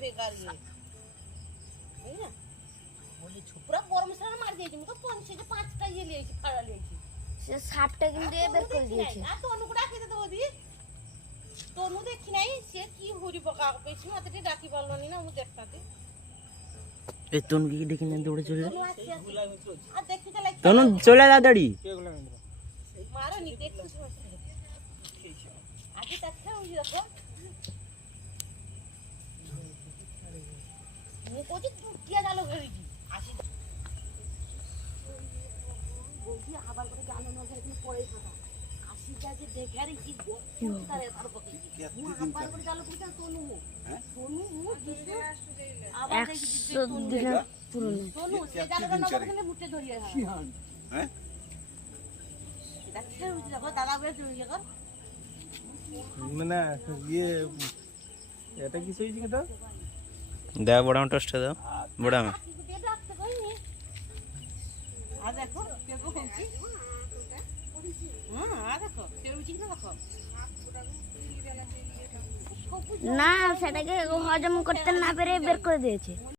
বেকার ইয়ে বুঝলি বলি ছুপরা গরম মশলা মার দিয়েছি মুখে 5টা ইয়ে লিয়েছি ফাড়া লিয়েছি সে সাপটা কিন্তু বের করে দিয়েছে। আর তনুকে ডাকিতে দেবো দি তনু দেখি নাই সে কি হুড়ি পোকা পেয়েছি মাথাটি ডাকি পারলো না আমি দেখতাতে এই তনুকে কি দেখি না দৌড়ে চলে তনু আসছে আর দেখতে তো লাগছে তনু চলে যা দাঁড়ি মারো নি দেখতে আগে দেখতে ওই দেখো মুখ ওই দুটিয়া জালো ঘেরেছি আসি বলছি আবার করে জানো না এখানে পড়ে থাকা আসিটা যে দেখে আর কি তারে তার পক্ষে মু আবার করে জালো পুটা তনু হ্যাঁ তনু মু দিছে আবার দেখি 100 দিন পুরনো তনু সে জালোটা না ওখানে মুটে ধরিয়ে হ্যাঁ দেখতে ওই দেখো দাদা বের ধরিয়ে কর মানে ইয়ে এটা কি হইছে এটা দা বড় টোস্টে দাও বড় মে আ দেখো কে কো হচ্ছে হ্যাঁ আ দেখো কে হচ্ছে কি দেখো না সেটাকে হজম করতে না পেরে বের করে দিয়েছে।